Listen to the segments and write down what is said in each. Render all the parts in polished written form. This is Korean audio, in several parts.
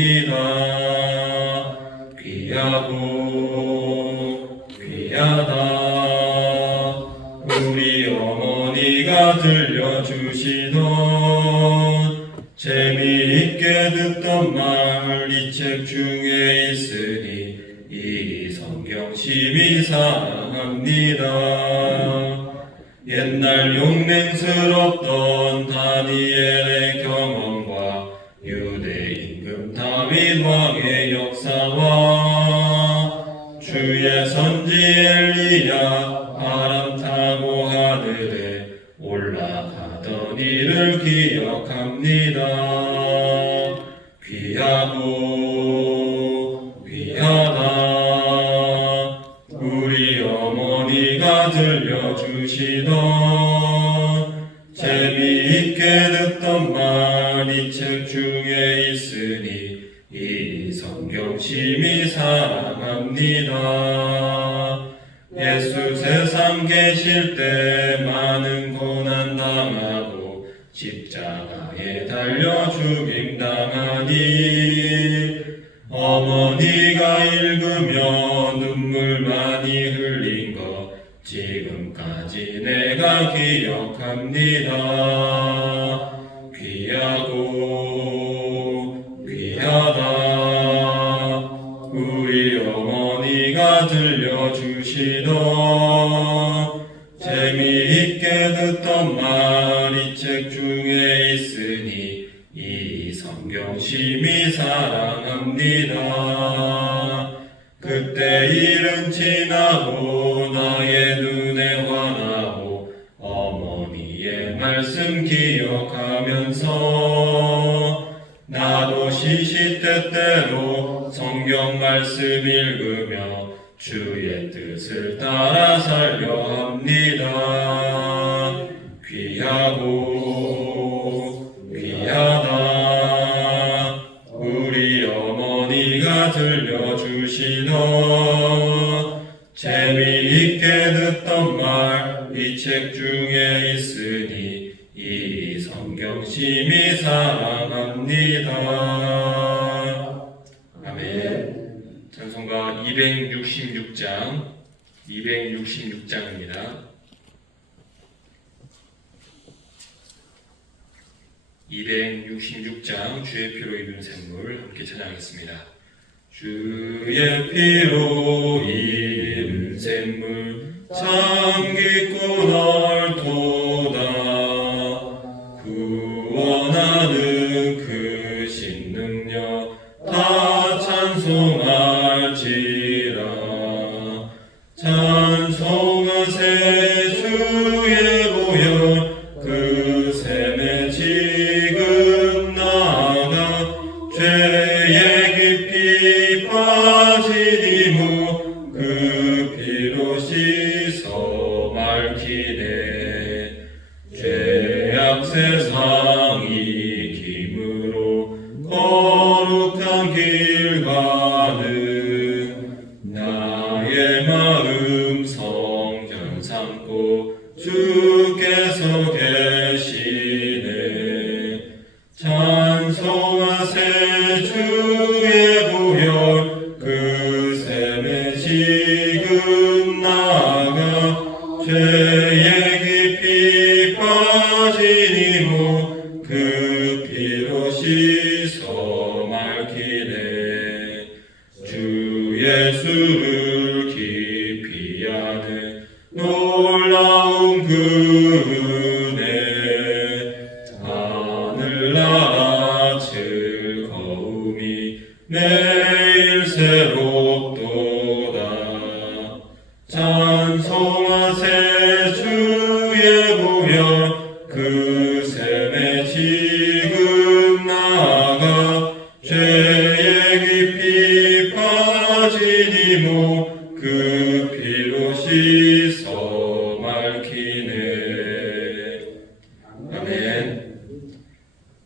기억합니다. 귀하고 귀하다. 우리 어머니가 들려주시던 재미있게 듣던 말 이 책 중에 있으니 이 성경 심히 사랑합니다. 옛날 용맹스럽던 다니엘의 경험과 유대 임금 다윗 왕의 역사와 주의 선지 엘리야 바람 타고 하늘에 올라가던 일을 기억합니다. 귀하고 귀하다. 우리 어머니가 들려주시던 재미있게 듣던 말 이 책 중에 있으니 이 성경 심히 사랑합니다. 예수 세상 계실 때 많은 고난 당하고 십자가에 달려 죽임 당하니 어머니가 읽으며 눈물 많이 흘린 것 지금까지 내가 기억합니다. 귀하고 귀하다. 우리 어머니가 들려주시던 재미있게 듣던 말 이 책 중에 있으니 이 성경 심히 사랑합니다. 그때 일은 지나고 나의 눈에 환하고 어머니의 말씀 기억하면서 나도 시시때때로 성경 말씀 읽으며 주의 뜻을 따라 살려 합니다. 귀하고 귀하다. 우리 어머니가 들려주시던 재미있게 듣던 말 이 책 중에 있으니 이 성경 심히 사랑합니다. 아멘. 찬송가 266장입니다. 266장 주의 피로 입은 샘물 함께 찬양하겠습니다. 주의 피로 입은 샘물 참 깊고 넓도다. 구원하는 크신 능력 다 찬송할지라. 찬송하세 주의 보혈 그 샘에 지금 나아가 죄에 깊이 빠지니 무 그 피로 씻어 맑히네. 죄악 세상 이김으로 거룩한 길 가는 나의 마음 성전 삼고 주께서 계시네. 찬송하세 주의 보혈 그 샘에 지금 나아가 죄에 깊이 빠지니 무 그 피로 씻어 맑히네. 주 예수를 깊이 아는 놀라운 그 은혜 하늘나라 즐거움이 매일 새롭도다. 찬송하세 주의 보혈 그 샘에 지금 나아가 죄에 깊이 빠지니 무 그 피로 씻어 맑히네. 아멘.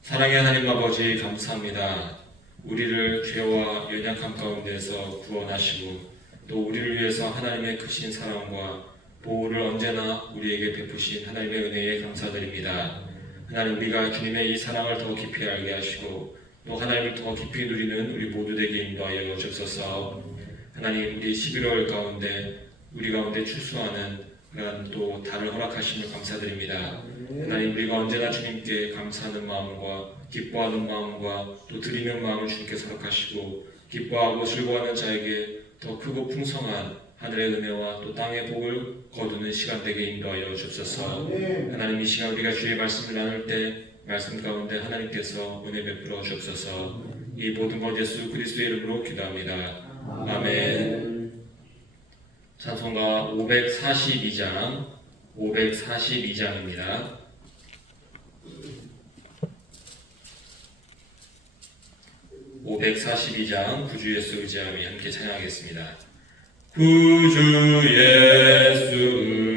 사랑의 하나님 아버지 감사합니다. 우리를 죄와 연약함 가운데서 구원하시고 또 우리를 위해서 하나님의 크신 사랑과 보호를 언제나 우리에게 베푸신 하나님의 은혜에 감사드립니다. 하나님, 우리가 주님의 이 사랑을 더 깊이 알게 하시고 또 하나님을 더 깊이 누리는 우리 모두 되게 인도하여 주옵소서. 하나님, 우리 11월 가운데 우리 가운데 출소하는 그런 또 달을 허락하심을 감사드립니다. 하나님, 우리가 언제나 주님께 감사하는 마음과 기뻐하는 마음과 또 드리는 마음을 주님께서 허락하시고, 기뻐하고 즐거워하는 자에게 더 크고 풍성한 하늘의 은혜와 또 땅의 복을 거두는 시간 되게 인도하여 주옵소서. 하나님, 이 시간 우리가 주의 말씀을 나눌 때 말씀 가운데 하나님께서 은혜 베풀어 주옵소서. 이 모든 것 예수 그리스도의 이름으로 기도합니다. 아멘. 찬송가 542장입니다. 542장 구주 예수 의지함이 함께 찬양하겠습니다. 구주 예수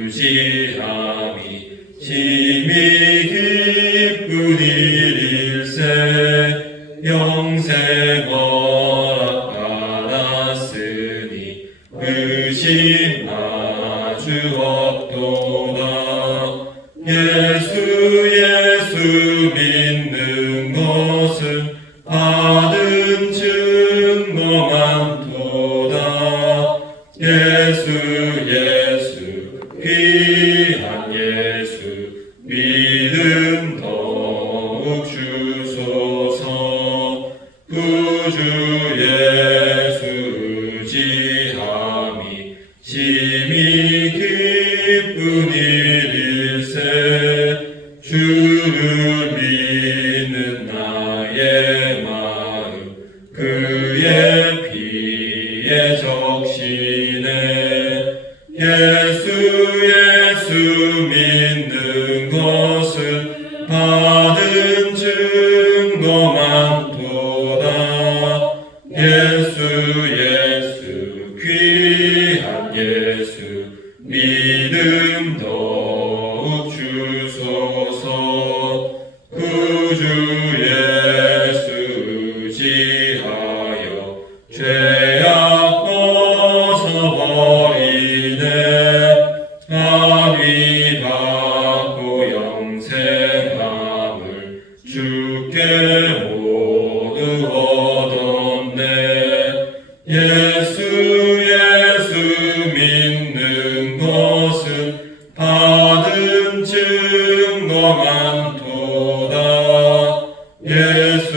의지함이 심히 기쁜 일일세 영생 허락 받았으니 의심 아주 없도다. 예수 믿는 것은 받은 증거 많도다. 예수 귀한 예수 믿음 더욱 주소서. 구주 예수 의지함이 심히 기쁜 일일세 주를 믿는 나의 마음 그의 피에 적시네. 예수 믿는 것은 받은 증거 많도다. 예수 귀한 예수 믿음 더욱 주소서. 구주 예수 의지하여 죄악 벗어버리네. 안위 받고 영생함을 주께 모두 얻었네. 예수 믿는 것은 받은 증거 많도다. 예수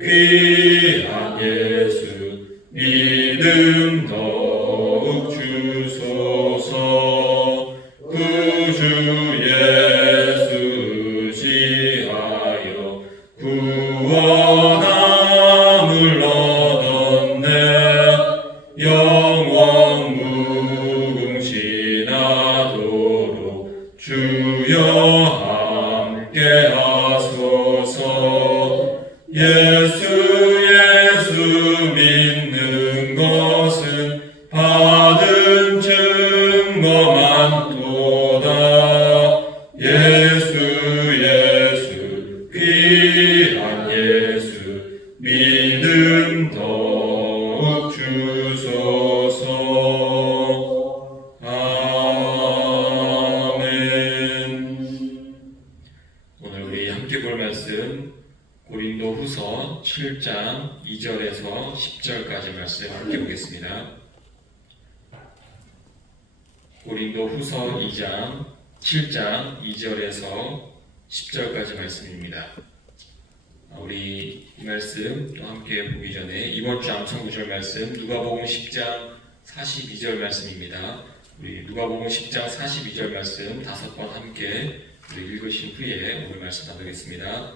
귀한 예수 믿음 더욱 주소서. 구주 예수 의지하여 구원함을 얻었네. 영원 무궁신하도록 주여 함께 하소서. 예수 믿는 것은 받은 증거 많도다. 예수 귀한 예수 믿음 더욱 주소서. 아멘. 오늘 우리 함께 볼 말씀 고린도후서 7장 2절에서 10절까지 말씀 함께 보겠습니다. 고린도후서 7장 2절에서 10절까지 말씀입니다. 우리 이 말씀 또 함께 보기 전에 이번 주 암송구절 말씀 누가복음 10장 42절 말씀입니다. 우리 누가복음 10장 42절 말씀 5번 함께 읽으신 후에 오늘 말씀 나누겠습니다.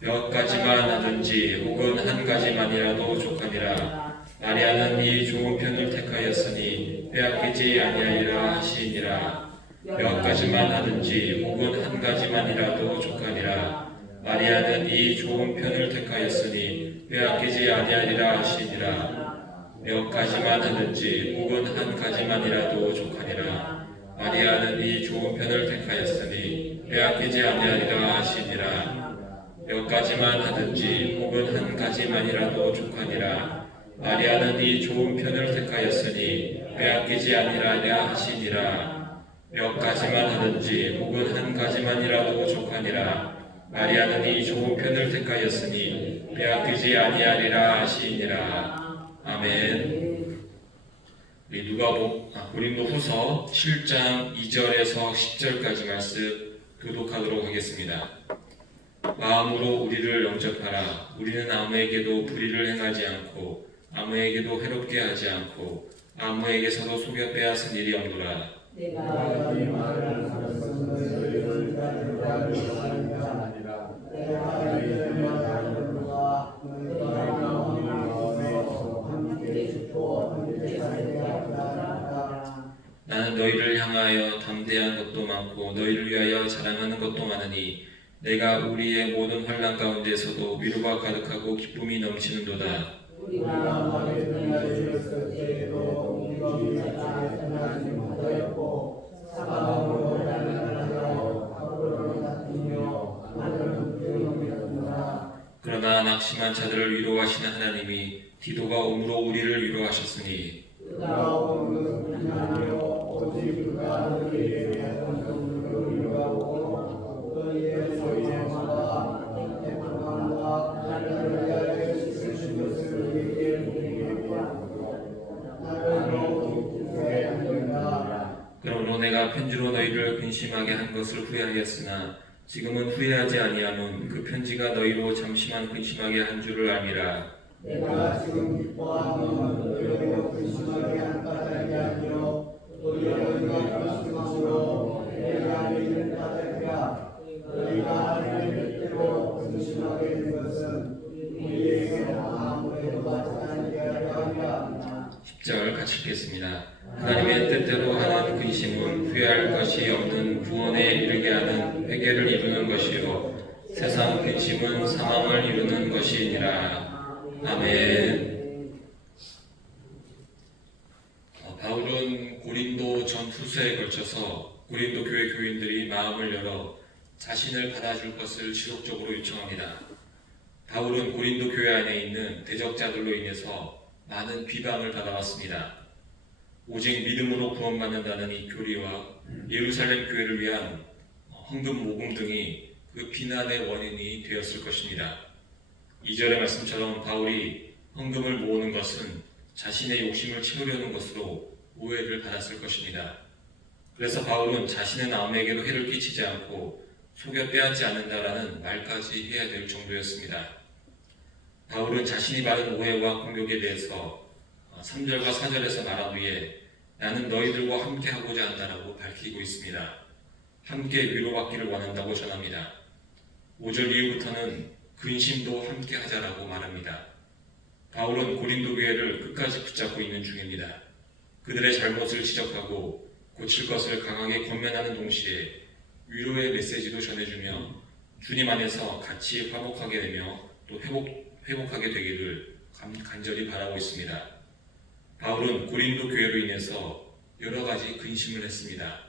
몇 가지만 하든지 혹은 한 가지만이라도 족하니라. 마리아는 이 좋은 편을 택하였으니 빼앗기지 아니하리라 하시니라. 몇 가지만 하든지 혹은 한 가지만이라도 족하니라. 마리아는 이 좋은 편을 택하였으니 빼앗기지 아니하리라 하시니라. 몇 가지만 하든지 혹은 한 가지만이라도 족하니라. 마리아는 이 좋은 편을 택하였으니 빼앗기지 아니하리라 하시니라. 몇 가지만 하든지 혹은 한 가지만이라도 족하니라. 마리아는 이 좋은 편을 택하였으니 빼앗기지 아니하리라 하시니라. 몇 가지만 하든지 혹은 한 가지만이라도 족하니라. 마리아는 이 좋은 편을 택하였으니 빼앗기지 아니하리라 하시니라. 아멘. 우리 고린도후서 7장 2절에서 10절까지 말씀 교독하도록 하겠습니다. 마음으로 우리를 영접하라. 우리는 아무에게도 불의를 행하지 않고 아무에게도 해롭게 하지 않고 아무에게서도 속여 빼앗은 일이 없노라. 내가 이 말을 하는 것은 너희를 아니라 내가 이 말을 누가 너희가 마음으로 함께 죽고 함께 살게 하리라. 나는 너희를 향하여 담대한 것도 많고 너희를 위하여 자랑하는 것도 많으니 내가 우리의 모든 환난 가운데서도 위로가 가득하고 기쁨이 넘치는도다. 우리가 마음에 들었을 때에도 우리가 하나님 못하였고 사방으로 나가며 앞으로 다투며 하늘은 불평이었구나. 그러나 낙심한 자들을 위로하시는 하나님이 디도가 옴으로 우리를 위로하셨으니 그가 오는 하나님이여 오직 그가 너희에게 대한 것을 위로하고 너희의 소망과 대망과 나를 위하여 쓰신 것을 너희에게 그러므로 내가 편지로 너희를 근심하게 한 것을 후회하였으나 지금은 후회하지 아니하면 그 편지가 너희로 잠시만 근심하게 한 줄을 알미라. 내가 지금 기뻐하면 너희로 근심하게 한 까닭이 아니요 너희가 근심함으로 내가 믿는 까닭이라. 너희가 하나님의 뜻대로 근심하게 된 것은 우리에게 아무래도 마찬가지 아니라. 10절 같이 읽겠습니다. 하나님의 뜻대로 하는 근심은 후회할 것이 없는 구원에 이르게 하는 회개를 이루는 것이요 세상 근심은 사망을 이루는 것이니라. 아멘. 바울은 고린도 전후서에 걸쳐서 고린도 교회 교인들이 마음을 열어 자신을 받아줄 것을 지속적으로 요청합니다. 바울은 고린도 교회 안에 있는 대적자들로 인해서 많은 비방을 받아왔습니다. 오직 믿음으로 구원받는다는 이 교리와 예루살렘 교회를 위한 헌금 모금 등이 그 비난의 원인이 되었을 것입니다. 2절의 말씀처럼 바울이 헌금을 모으는 것은 자신의 욕심을 채우려는 것으로 오해를 받았을 것입니다. 그래서 바울은 자신은 아무에게도 해를 끼치지 않고 속여 빼앗지 않는다라는 말까지 해야 될 정도였습니다. 바울은 자신이 받은 오해와 공격에 대해서 3절과 4절에서 말한 후에 나는 너희들과 함께 하고자 한다라고 밝히고 있습니다. 함께 위로받기를 원한다고 전합니다. 5절 이후부터는 근심도 함께 하자라고 말합니다. 바울은 고린도 교회를 끝까지 붙잡고 있는 중입니다. 그들의 잘못을 지적하고 고칠 것을 강하게 권면하는 동시에 위로의 메시지도 전해주며 주님 안에서 같이 화목하게 되며 또 회복하게 되기를 간절히 바라고 있습니다. 바울은 고린도 교회로 인해서 여러 가지 근심을 했습니다.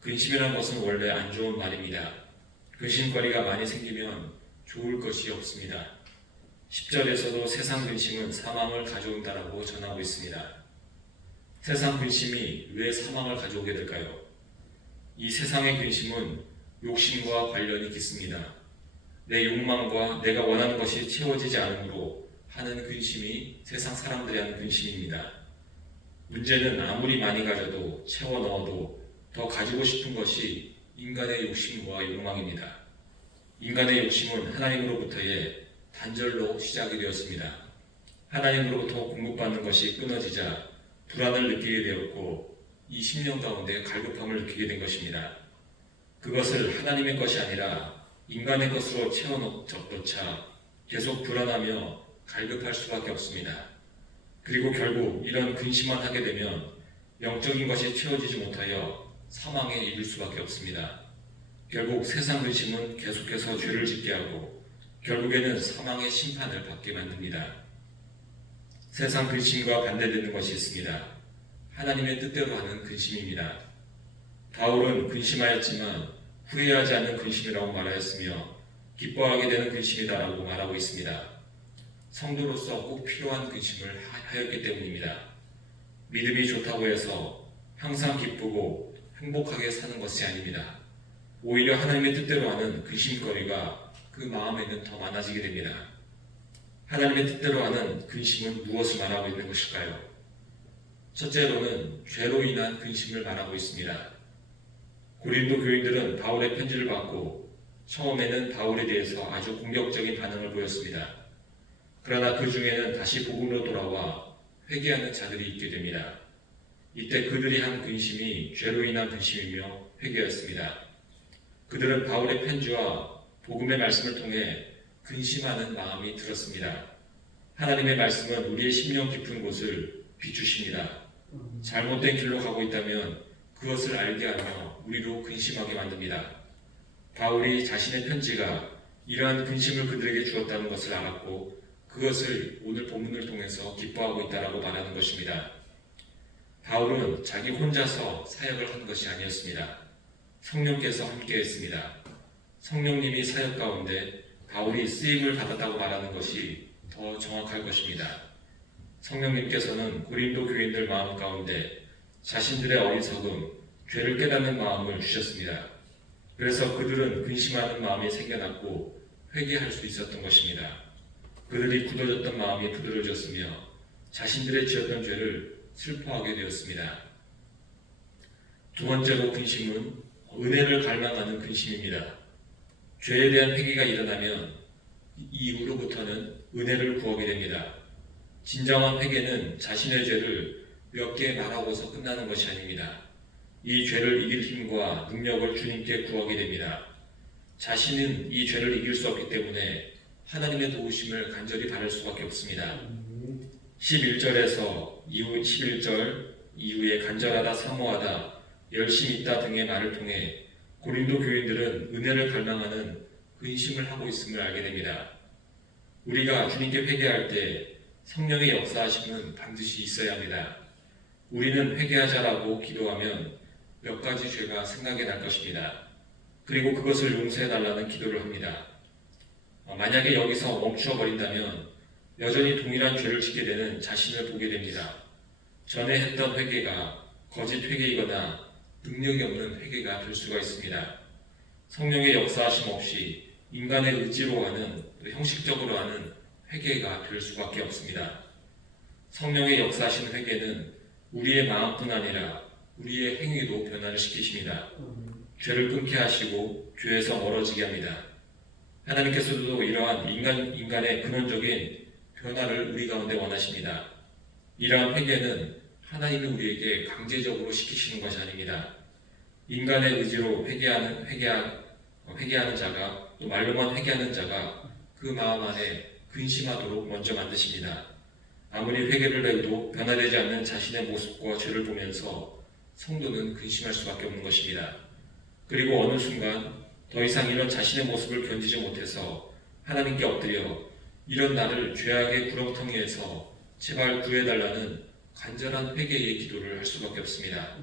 근심이라는 것은 원래 안 좋은 말입니다. 근심거리가 많이 생기면 좋을 것이 없습니다. 10절에서도 세상 근심은 사망을 가져온다라고 전하고 있습니다. 세상 근심이 왜 사망을 가져오게 될까요? 이 세상의 근심은 욕심과 관련이 깊습니다. 내 욕망과 내가 원하는 것이 채워지지 않으므로 하는 근심이 세상 사람들이 하는 근심입니다. 문제는 아무리 많이 가져도 채워 넣어도 더 가지고 싶은 것이 인간의 욕심과 욕망입니다. 인간의 욕심은 하나님으로부터의 단절로 시작이 되었습니다. 하나님으로부터 공급받는 것이 끊어지자 불안을 느끼게 되었고 이 10년 가운데 갈급함을 느끼게 된 것입니다. 그것을 하나님의 것이 아니라 인간의 것으로 채워넣자 계속 불안하며 갈급할 수밖에 없습니다. 그리고 결국 이런 근심만 하게 되면 영적인 것이 채워지지 못하여 사망에 이를 수밖에 없습니다. 결국 세상 근심은 계속해서 죄를 짓게 하고 결국에는 사망의 심판을 받게 만듭니다. 세상 근심과 반대되는 것이 있습니다. 하나님의 뜻대로 하는 근심입니다. 바울은 근심하였지만 후회하지 않는 근심이라고 말하였으며 기뻐하게 되는 근심이다라고 말하고 있습니다. 성도로서 꼭 필요한 근심을 하였기 때문입니다. 믿음이 좋다고 해서 항상 기쁘고 행복하게 사는 것이 아닙니다. 오히려 하나님의 뜻대로 하는 근심거리가 그 마음에는 더 많아지게 됩니다. 하나님의 뜻대로 하는 근심은 무엇을 말하고 있는 것일까요? 첫째로는 죄로 인한 근심을 말하고 있습니다. 고린도 교인들은 바울의 편지를 받고 처음에는 바울에 대해서 아주 공격적인 반응을 보였습니다. 그러나 그 중에는 다시 복음으로 돌아와 회개하는 자들이 있게 됩니다. 이때 그들이 한 근심이 죄로 인한 근심이며 회개였습니다. 그들은 바울의 편지와 복음의 말씀을 통해 근심하는 마음이 들었습니다. 하나님의 말씀은 우리의 심령 깊은 곳을 비추십니다. 잘못된 길로 가고 있다면 그것을 알게 하며 우리로 근심하게 만듭니다. 바울이 자신의 편지가 이러한 근심을 그들에게 주었다는 것을 알았고 그것을 오늘 본문을 통해서 기뻐하고 있다라고 말하는 것입니다. 바울은 자기 혼자서 사역을 한 것이 아니었습니다. 성령께서 함께했습니다. 성령님이 사역 가운데 바울이 쓰임을 받았다고 말하는 것이 더 정확할 것입니다. 성령님께서는 고린도 교인들 마음 가운데 자신들의 어리석음, 죄를 깨닫는 마음을 주셨습니다. 그래서 그들은 근심하는 마음이 생겨났고 회개할 수 있었던 것입니다. 그들이 굳어졌던 마음이 부드러워졌으며 자신들의 지었던 죄를 슬퍼하게 되었습니다. 두 번째로 근심은 은혜를 갈망하는 근심입니다. 죄에 대한 회개가 일어나면 이후로부터는 은혜를 구하게 됩니다. 진정한 회개는 자신의 죄를 몇 개 말하고서 끝나는 것이 아닙니다. 이 죄를 이길 힘과 능력을 주님께 구하게 됩니다. 자신은 이 죄를 이길 수 없기 때문에 하나님의 도우심을 간절히 바랄 수밖에 없습니다. 11절에서 이후 11절 이후에 간절하다, 사모하다, 열심히 있다 등의 말을 통해 고린도 교인들은 은혜를 갈망하는 근심을 하고 있음을 알게 됩니다. 우리가 주님께 회개할 때 성령의 역사하심은 반드시 있어야 합니다. 우리는 회개하자라고 기도하면 몇 가지 죄가 생각이 날 것입니다. 그리고 그것을 용서해달라는 기도를 합니다. 만약에 여기서 멈추어 버린다면 여전히 동일한 죄를 짓게 되는 자신을 보게 됩니다. 전에 했던 회개가 거짓 회개이거나 능력이 없는 회개가 될 수가 있습니다. 성령의 역사하심 없이 인간의 의지로 하는, 형식적으로 하는 회개가 될 수밖에 없습니다. 성령의 역사하신 회개는 우리의 마음뿐 아니라 우리의 행위도 변화를 시키십니다. 죄를 끊게 하시고 죄에서 멀어지게 합니다. 하나님께서도 이러한 인간의 근원적인 변화를 우리 가운데 원하십니다. 이러한 회개는 하나님이 우리에게 강제적으로 시키시는 것이 아닙니다. 인간의 의지로 회개하는 자가, 또 말로만 회개하는 자가 그 마음 안에 근심하도록 먼저 만드십니다. 아무리 회개를 해도 변화되지 않는 자신의 모습과 죄를 보면서 성도는 근심할 수밖에 없는 것입니다. 그리고 어느 순간 더 이상 이런 자신의 모습을 견디지 못해서 하나님께 엎드려 이런 나를 죄악의 구렁텅이에서 제발 구해달라는 간절한 회개의 기도를 할 수밖에 없습니다.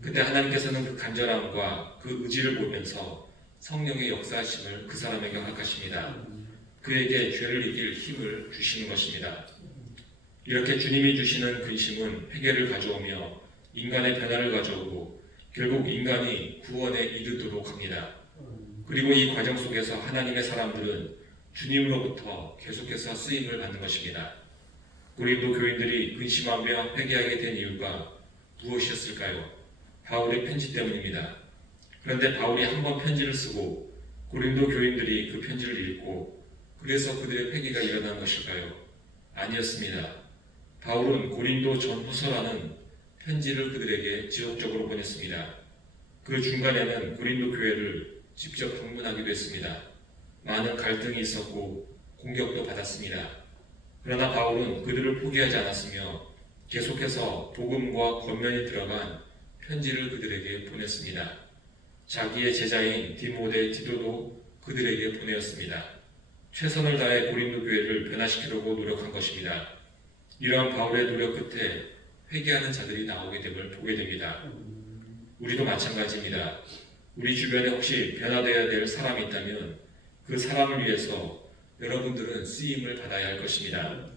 그때 하나님께서는 그 간절함과 그 의지를 보면서 성령의 역사하심을 그 사람에게 허락하십니다. 그에게 죄를 이길 힘을 주시는 것입니다. 이렇게 주님이 주시는 근심은 회개를 가져오며 인간의 변화를 가져오고 결국 인간이 구원에 이르도록 합니다. 그리고 이 과정 속에서 하나님의 사람들은 주님으로부터 계속해서 쓰임을 받는 것입니다. 고린도 교인들이 근심하며 회개하게 된 이유가 무엇이었을까요? 바울의 편지 때문입니다. 그런데 바울이 한 번 편지를 쓰고 고린도 교인들이 그 편지를 읽고 그래서 그들의 회개가 일어난 것일까요? 아니었습니다. 바울은 고린도 전후서라는 편지를 그들에게 지속적으로 보냈습니다. 그 중간에는 고린도 교회를 직접 방문하기도 했습니다. 많은 갈등이 있었고 공격도 받았습니다. 그러나 바울은 그들을 포기하지 않았으며 계속해서 복음과 권면이 들어간 편지를 그들에게 보냈습니다. 자기의 제자인 디모데도 그들에게 보내었습니다. 최선을 다해 고린도 교회를 변화시키려고 노력한 것입니다. 이러한 바울의 노력 끝에 회개하는 자들이 나오게 됨을 보게 됩니다. 우리도 마찬가지입니다. 우리 주변에 혹시 변화되어야 될 사람이 있다면 그 사람을 위해서 여러분들은 쓰임을 받아야 할 것입니다.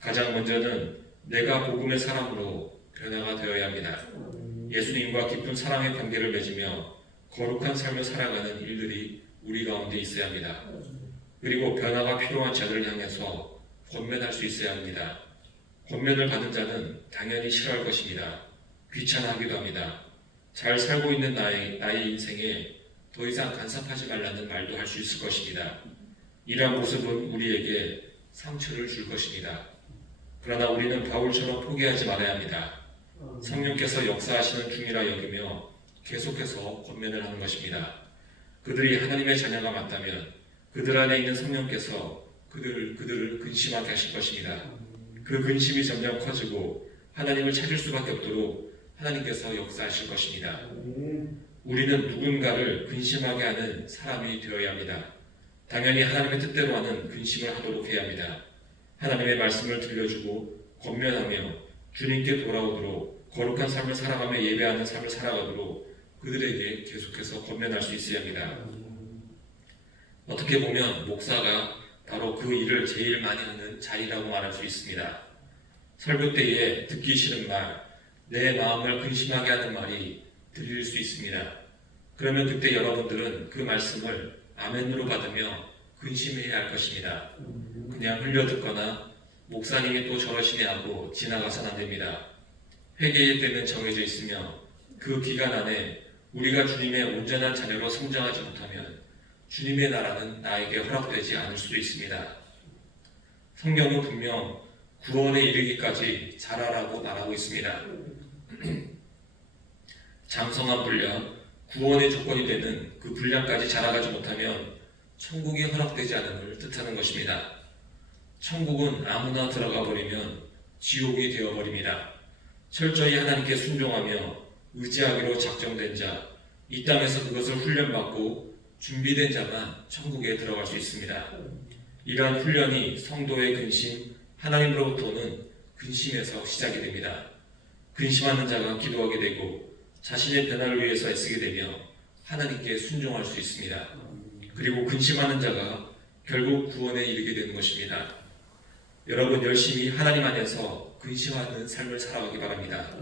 가장 먼저는 내가 복음의 사람으로 변화가 되어야 합니다. 예수님과 깊은 사랑의 관계를 맺으며 거룩한 삶을 살아가는 일들이 우리 가운데 있어야 합니다. 그리고 변화가 필요한 자들을 향해서 권면할 수 있어야 합니다. 권면을 받은 자는 당연히 싫어할 것입니다. 귀찮아하기도 합니다. 잘 살고 있는 나의 인생에 더 이상 간섭하지 말라는 말도 할 수 있을 것입니다. 이러한 모습은 우리에게 상처를 줄 것입니다. 그러나 우리는 바울처럼 포기하지 말아야 합니다. 성령께서 역사하시는 중이라 여기며 계속해서 권면을 하는 것입니다. 그들이 하나님의 자녀가 맞다면 그들 안에 있는 성령께서 그들을 근심하게 하실 것입니다. 그 근심이 점점 커지고 하나님을 찾을 수밖에 없도록 하나님께서 역사하실 것입니다. 우리는 누군가를 근심하게 하는 사람이 되어야 합니다. 당연히 하나님의 뜻대로 하는 근심을 하도록 해야 합니다. 하나님의 말씀을 들려주고 권면하며 주님께 돌아오도록 거룩한 삶을 살아가며 예배하는 삶을 살아가도록 그들에게 계속해서 권면할 수 있어야 합니다. 어떻게 보면 목사가 바로 그 일을 제일 많이 하는 자리라고 말할 수 있습니다. 설교 때에 듣기 싫은 말, 내 마음을 근심하게 하는 말이 들릴 수 있습니다. 그러면 그때 여러분들은 그 말씀을 아멘으로 받으며 근심해야 할 것입니다. 그냥 흘려 듣거나 목사님이 또 저러시네 하고 지나가서는 안 됩니다. 회개의 때는 정해져 있으며 그 기간 안에 우리가 주님의 온전한 자녀로 성장하지 못하면 주님의 나라는 나에게 허락되지 않을 수도 있습니다. 성경은 분명 구원에 이르기까지 자라라고 말하고 있습니다. 장성한 분량, 구원의 조건이 되는 그 분량까지 자라가지 못하면 천국이 허락되지 않음을 뜻하는 것입니다. 천국은 아무나 들어가 버리면 지옥이 되어버립니다. 철저히 하나님께 순종하며 의지하기로 작정된 자, 이 땅에서 그것을 훈련받고 준비된 자만 천국에 들어갈 수 있습니다. 이러한 훈련이 성도의 근심, 하나님으로부터는 근심에서 시작이 됩니다. 근심하는 자가 기도하게 되고 자신의 변화를 위해서 애쓰게 되며 하나님께 순종할 수 있습니다. 그리고 근심하는 자가 결국 구원에 이르게 되는 것입니다. 여러분 열심히 하나님 안에서 근심하는 삶을 살아가기 바랍니다.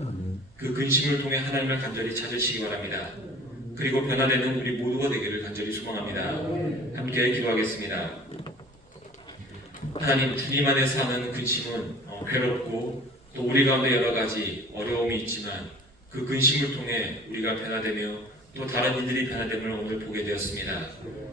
그 근심을 통해 하나님을 간절히 찾으시기 바랍니다. 그리고 변화되는 우리 모두가 되기를 간절히 소망합니다. 함께 기도하겠습니다. 하나님, 주님 안에 사는 근심은 괴롭고 또 우리 가운데 여러 가지 어려움이 있지만 그 근심을 통해 우리가 변화되며 또 다른 이들이 변화됨을 오늘 보게 되었습니다.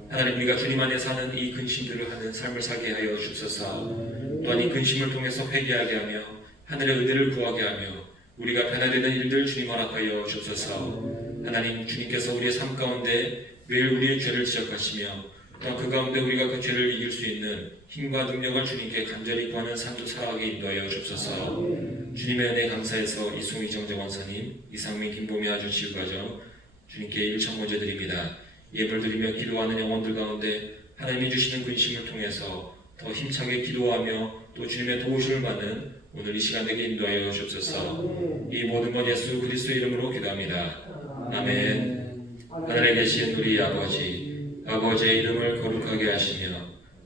하나님, 우리가 주님 안에 사는 이 근심들을 하는 삶을 살게 하여 주옵소서. 또한 이 근심을 통해서 회개하게 하며 하늘의 은혜를 구하게 하며 우리가 변화되는 일들 주님 허락하여 주옵소서. 하나님, 주님께서 우리의 삶 가운데 매일 우리의 죄를 지적하시며 또한 그 가운데 우리가 그 죄를 이길 수 있는 힘과 능력을 주님께 간절히 구하는 삶도 살아가게 인도하여 주옵소서. 주님의 은혜 감사해서 이송희 정정원사님, 이상민 김보미 아주치 가정 주님께 일청원제 드립니다. 예물 드리며 기도하는 영혼들 가운데 하나님이 주시는 근심을 통해서 더 힘차게 기도하며 또 주님의 도우심을 받는 오늘 이 시간 되게 인도하여 주옵소서. 이 모든 것 예수 그리스도의 이름으로 기도합니다. 아멘. 하늘에 계신 우리 아버지의 이름을 거룩하게 하시며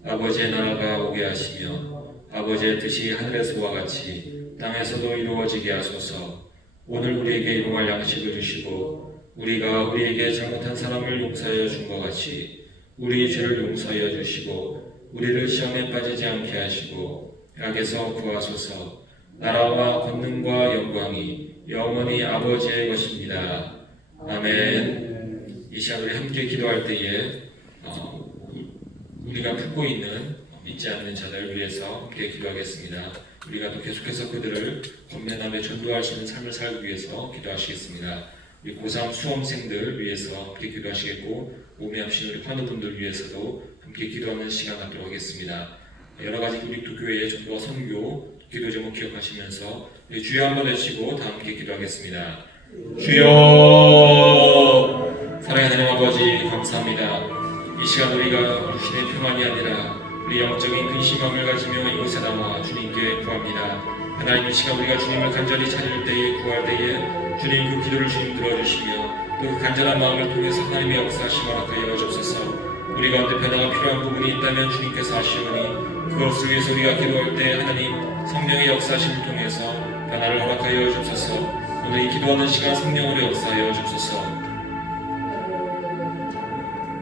아버지의 나라가 오게 하시며 아버지의 뜻이 하늘에서와 같이 땅에서도 이루어지게 하소서. 오늘 우리에게 일용할 양식을 주시고 우리가 우리에게 잘못한 사람을 용서하여 준 것 같이 우리 죄를 용서하여 주시고 우리를 시험에 빠지지 않게 하시고 악에서 구하소서. 나라와 권능과 영광이 영원히 아버지의 것입니다. 아멘. 이 시간 우리 함께 기도할 때에 우리가 품고 있는 믿지 않는 자들을 위해서 함께 기도하겠습니다. 우리가 또 계속해서 그들을 권면하며 전도할 수 있는 삶을 살기 위해서 기도하시겠습니다. 우리 고3 수험생들 위해서 함께 기도하시겠고 몸에 아프신 우리 환우분들 위해서도 함께 기도하는 시간 갖도록 하겠습니다. 여러 가지 우리 또 교회의 전도와 선교 기도 제목 기억하시면서 주여 한번 외치고 다 함께 기도하겠습니다. 주여, 사랑하는 하나님 아버지 감사합니다. 이 시간 우리가 육신의 평안이 아니라 우리 영적인 근심함을 가지며 이곳에 나와 주님께 구합니다. 하나님, 이 시간 우리가 주님을 간절히 찾을 때에 구할 때에 주님 그 기도를 주님 들어주시며 또 그 간절한 마음을 통해서 하나님의 역사하심을 허락하여 주옵소서. 우리 가운데 변화가 필요한 부분이 있다면 주님께서 하시오니 그것을 위해서 우리가 기도할 때 하나님 성령의 역사하심을 통해서 변화를 허락하여 주옵소서. 오늘 이 기도하는 시간 성령으로 역사하여 주옵소서.